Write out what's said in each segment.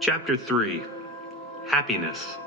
Chapter 3. Happiness.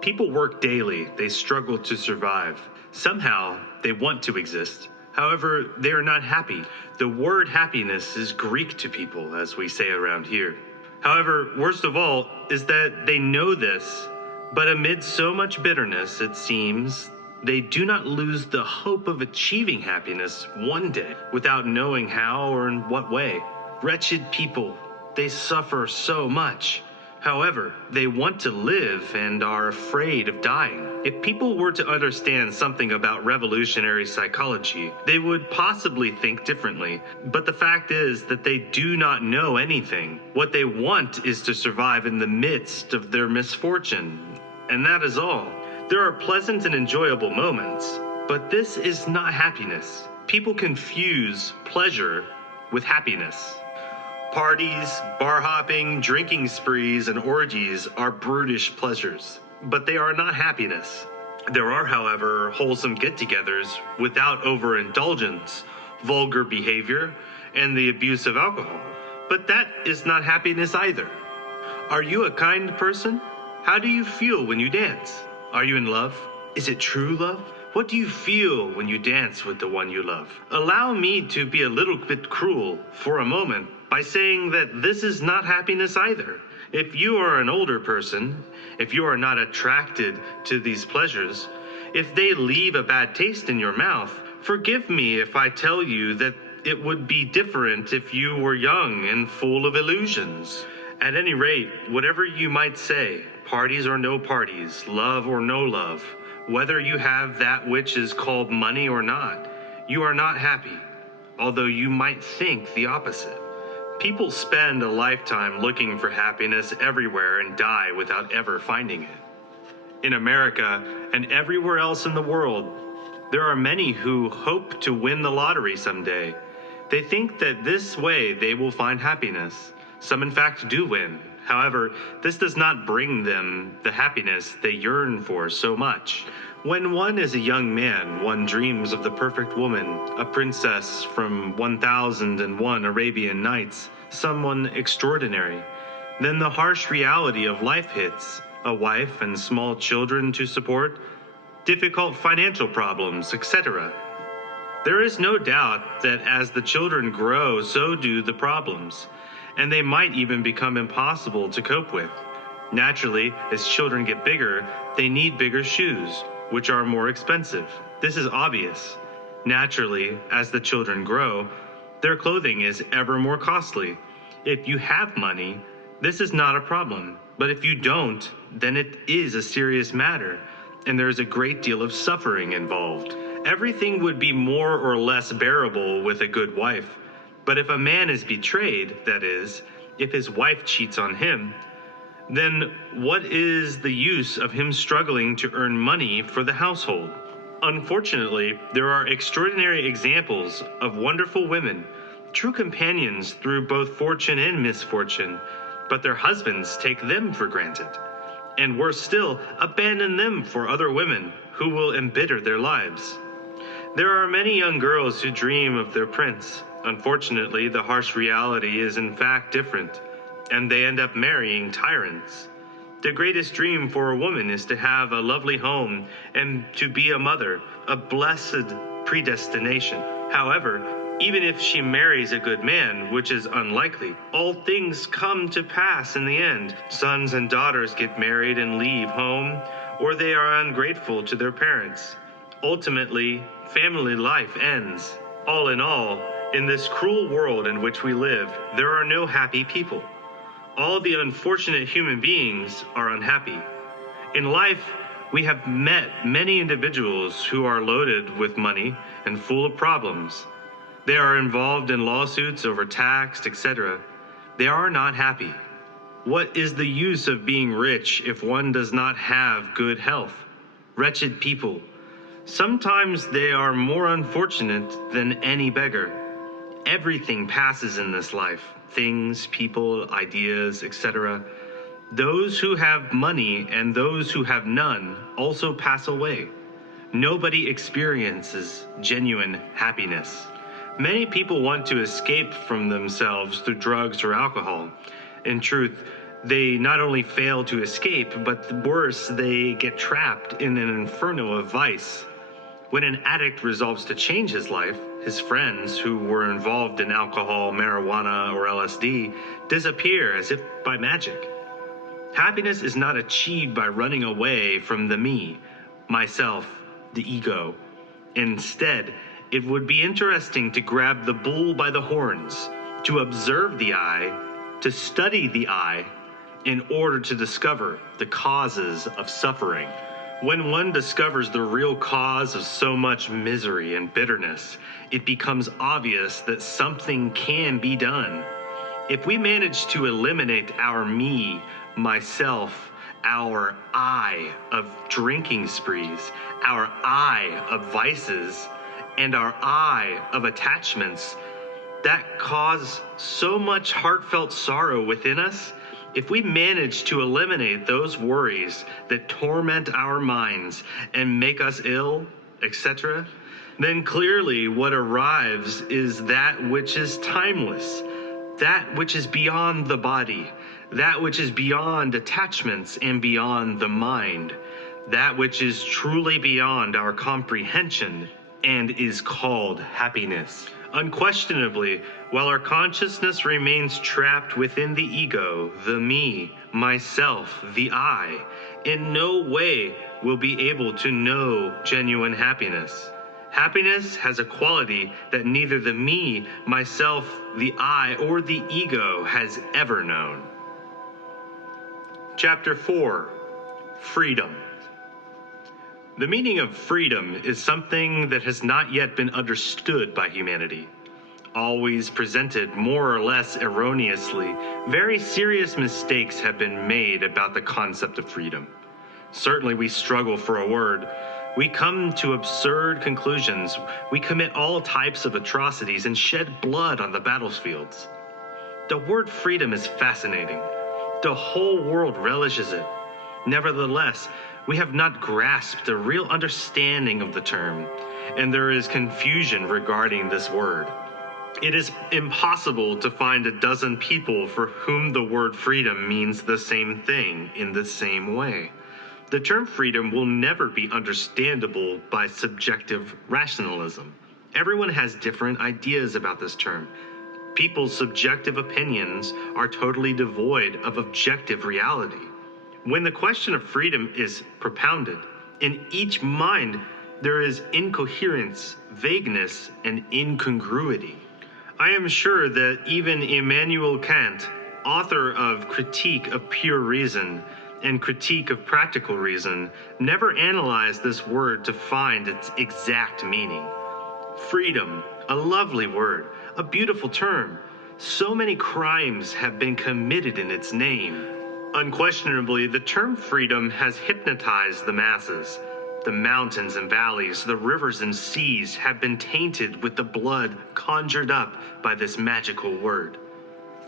People work daily, they struggle to survive. Somehow, they want to exist. However, they are not happy. The word happiness is Greek to people, as we say around here. However, worst of all is that they know this, but amid so much bitterness, it seems, they do not lose the hope of achieving happiness one day without knowing how or in what way. Wretched people, they suffer so much. However, they want to live and are afraid of dying. If people were to understand something about revolutionary psychology, they would possibly think differently. But the fact is that they do not know anything. What they want is to survive in the midst of their misfortune, and that is all. There are pleasant and enjoyable moments, but this is not happiness. People confuse pleasure with happiness. Parties, bar hopping, drinking sprees, and orgies are brutish pleasures, but they are not happiness. There are, however, wholesome get-togethers without overindulgence, vulgar behavior, and the abuse of alcohol. But that is not happiness either. Are you a kind person? How do you feel when you dance? Are you in love? Is it true love? What do you feel when you dance with the one you love? Allow me to be a little bit cruel for a moment by saying that this is not happiness either. If you are an older person, if you are not attracted to these pleasures, if they leave a bad taste in your mouth, forgive me if I tell you that it would be different if you were young and full of illusions. At any rate, whatever you might say, parties or no parties, love or no love, whether you have that which is called money or not, you are not happy, although you might think the opposite. People spend a lifetime looking for happiness everywhere and die without ever finding it. In America and everywhere else in the world, there are many who hope to win the lottery someday. They think that this way they will find happiness. Some in fact do win. However, this does not bring them the happiness they yearn for so much. When one is a young man, one dreams of the perfect woman, a princess from 1001 Arabian Nights, someone extraordinary. Then the harsh reality of life hits, a wife and small children to support, difficult financial problems, etc. There is no doubt that as the children grow, so do the problems, and they might even become impossible to cope with. Naturally, as children get bigger, they need bigger shoes, which are more expensive. This is obvious. Naturally, as the children grow, their clothing is ever more costly. If you have money, this is not a problem. But if you don't, then it is a serious matter, and there is a great deal of suffering involved. Everything would be more or less bearable with a good wife. But if a man is betrayed, that is, if his wife cheats on him, then what is the use of him struggling to earn money for the household? Unfortunately, there are extraordinary examples of wonderful women, true companions through both fortune and misfortune, but their husbands take them for granted, and worse still, abandon them for other women who will embitter their lives. There are many young girls who dream of their prince. Unfortunately, the harsh reality is in fact different, and they end up marrying tyrants. The greatest dream for a woman is to have a lovely home and to be a mother, a blessed predestination. However, even if she marries a good man, which is unlikely, all things come to pass in the end. Sons and daughters get married and leave home, or they are ungrateful to their parents. Ultimately, family life ends. All in all, in this cruel world in which we live, there are no happy people. All the unfortunate human beings are unhappy. In life, we have met many individuals who are loaded with money and full of problems. They are involved in lawsuits over tax, etc. They are not happy. What is the use of being rich if one does not have good health? Wretched people. Sometimes they are more unfortunate than any beggar. Everything passes in this life. Things, people, ideas, etc. Those who have money and those who have none also pass away. Nobody experiences genuine happiness. Many people want to escape from themselves through drugs or alcohol. In truth, They not only fail to escape, but worse, they get trapped in an inferno of vice. When an addict resolves to change his life, his friends who were involved in alcohol, marijuana, or LSD disappear as if by magic. Happiness is not achieved by running away from the me, myself, the ego. Instead, it would be interesting to grab the bull by the horns, to observe the I, to study the I, in order to discover the causes of suffering. When one discovers the real cause of so much misery and bitterness, it becomes obvious that something can be done. If we manage to eliminate our me, myself, our I of drinking sprees, our I of vices, and our I of attachments that cause so much heartfelt sorrow within us, if we manage to eliminate those worries that torment our minds and make us ill, etc., then clearly what arrives is that which is timeless, that which is beyond the body, that which is beyond attachments and beyond the mind, that which is truly beyond our comprehension and is called happiness. Unquestionably, while our consciousness remains trapped within the ego, the me, myself, the I, in no way will be able to know genuine happiness. Happiness has a quality that neither the me, myself, the I, or the ego has ever known. Chapter 4. Freedom. The meaning of freedom is something that has not yet been understood by humanity. Always presented more or less erroneously, very serious mistakes have been made about the concept of freedom. Certainly we struggle for a word. We come to absurd conclusions. We commit all types of atrocities and shed blood on the battlefields. The word freedom is fascinating. The whole world relishes it. Nevertheless, we have not grasped a real understanding of the term, and there is confusion regarding this word. It is impossible to find a dozen people for whom the word freedom means the same thing in the same way. The term freedom will never be understandable by subjective rationalism. Everyone has different ideas about this term. People's subjective opinions are totally devoid of objective reality. When the question of freedom is propounded, in each mind there is incoherence, vagueness, and incongruity. I am sure that even Immanuel Kant, author of Critique of Pure Reason and Critique of Practical Reason, never analyzed this word to find its exact meaning. Freedom, a lovely word, a beautiful term. So many crimes have been committed in its name. Unquestionably, the term freedom has hypnotized the masses. The mountains and valleys, the rivers and seas have been tainted with the blood conjured up by this magical word.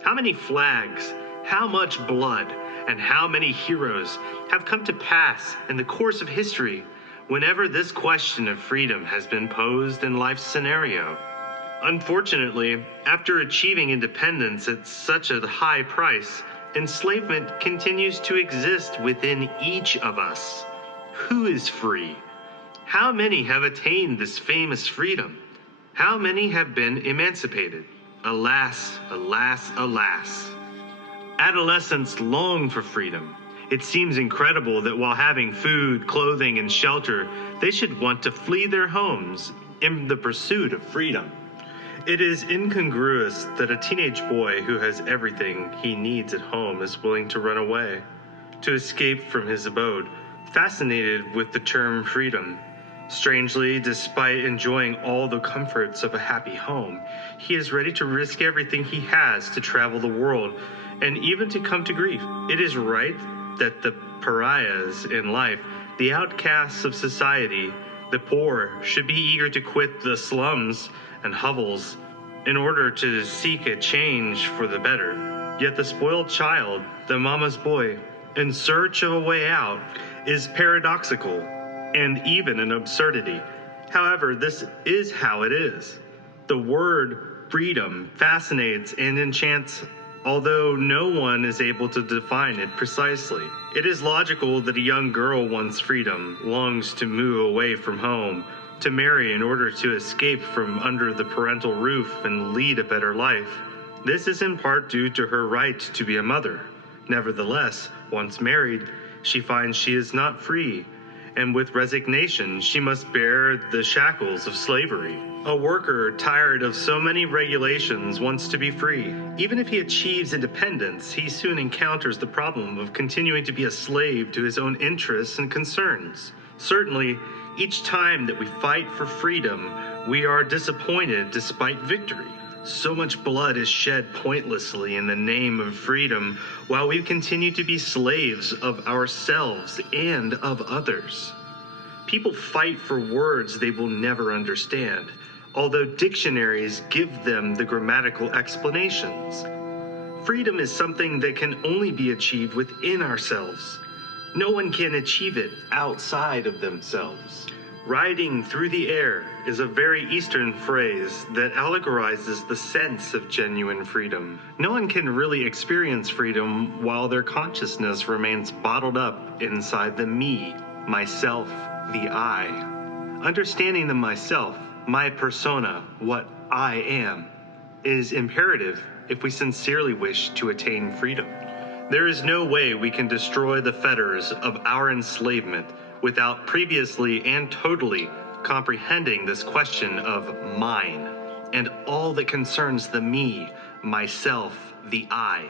How many flags, how much blood, and how many heroes have come to pass in the course of history whenever this question of freedom has been posed in life's scenario? Unfortunately, after achieving independence at such a high price, enslavement continues to exist within each of us. Who is free? How many have attained this famous freedom? How many have been emancipated? Alas, alas, alas. Adolescents long for freedom. It seems incredible that while having food, clothing, and shelter, they should want to flee their homes in the pursuit of freedom. It is incongruous that a teenage boy who has everything he needs at home is willing to run away, to escape from his abode, fascinated with the term freedom. Strangely, despite enjoying all the comforts of a happy home, he is ready to risk everything he has to travel the world and even to come to grief. It is right that the pariahs in life, the outcasts of society, the poor, should be eager to quit the slums and hovels in order to seek a change for the better. Yet the spoiled child, the mama's boy, in search of a way out, is paradoxical and even an absurdity. However, this is how it is. The word freedom fascinates and enchants although no one is able to define it precisely. It is logical that a young girl wants freedom, longs to move away from home, to marry in order to escape from under the parental roof and lead a better life. This is in part due to her right to be a mother. Nevertheless, once married, she finds she is not free, and with resignation she must bear the shackles of slavery. A worker tired of so many regulations wants to be free. Even if he achieves independence, he soon encounters the problem of continuing to be a slave to his own interests and concerns. Certainly, each time that we fight for freedom, we are disappointed despite victory. So much blood is shed pointlessly in the name of freedom, while we continue to be slaves of ourselves and of others. People fight for words they will never understand, although dictionaries give them the grammatical explanations. Freedom is something that can only be achieved within ourselves. No one can achieve it outside of themselves. Riding through the air is a very Eastern phrase that allegorizes the sense of genuine freedom. No one can really experience freedom while their consciousness remains bottled up inside the me, myself, the I. Understanding the myself, my persona, what I am, is imperative if we sincerely wish to attain freedom. There is no way we can destroy the fetters of our enslavement without previously and totally comprehending this question of mine and all that concerns the me, myself, the I.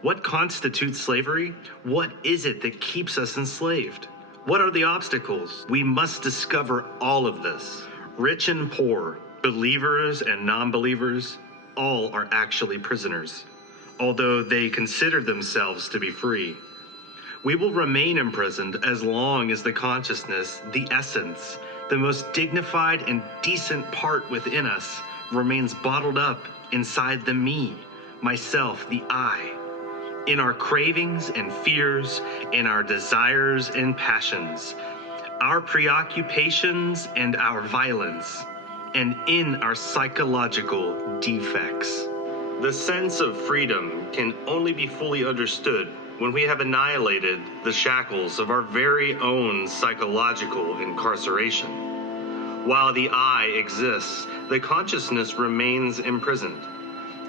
What constitutes slavery? What is it that keeps us enslaved? What are the obstacles? We must discover all of this. Rich and poor, believers and non-believers, all are actually prisoners, although they consider themselves to be free. We will remain imprisoned as long as the consciousness, the essence, the most dignified and decent part within us remains bottled up inside the me, myself, the I, in our cravings and fears, in our desires and passions, our preoccupations and our violence, and in our psychological defects. The sense of freedom can only be fully understood when we have annihilated the shackles of our very own psychological incarceration. While the I exists, the consciousness remains imprisoned.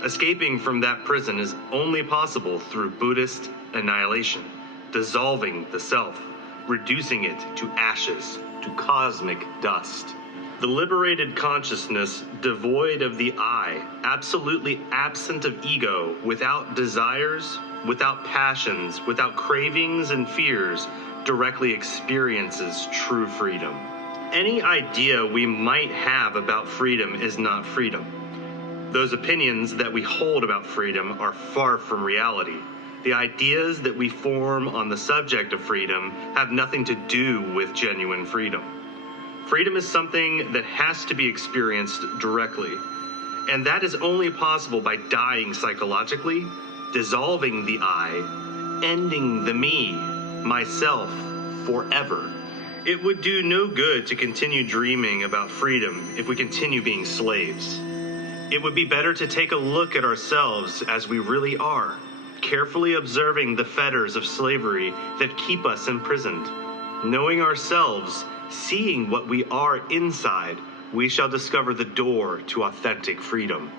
Escaping from that prison is only possible through Buddhist annihilation, dissolving the self, reducing it to ashes, to cosmic dust. The liberated consciousness, devoid of the I, absolutely absent of ego, without desires, without passions, without cravings and fears, directly experiences true freedom. Any idea we might have about freedom is not freedom. Those opinions that we hold about freedom are far from reality. The ideas that we form on the subject of freedom have nothing to do with genuine freedom. Freedom is something that has to be experienced directly, and that is only possible by dying psychologically, dissolving the I, ending the me, myself, forever. It would do no good to continue dreaming about freedom if we continue being slaves. It would be better to take a look at ourselves as we really are, carefully observing the fetters of slavery that keep us imprisoned. Knowing ourselves, seeing what we are inside, we shall discover the door to authentic freedom.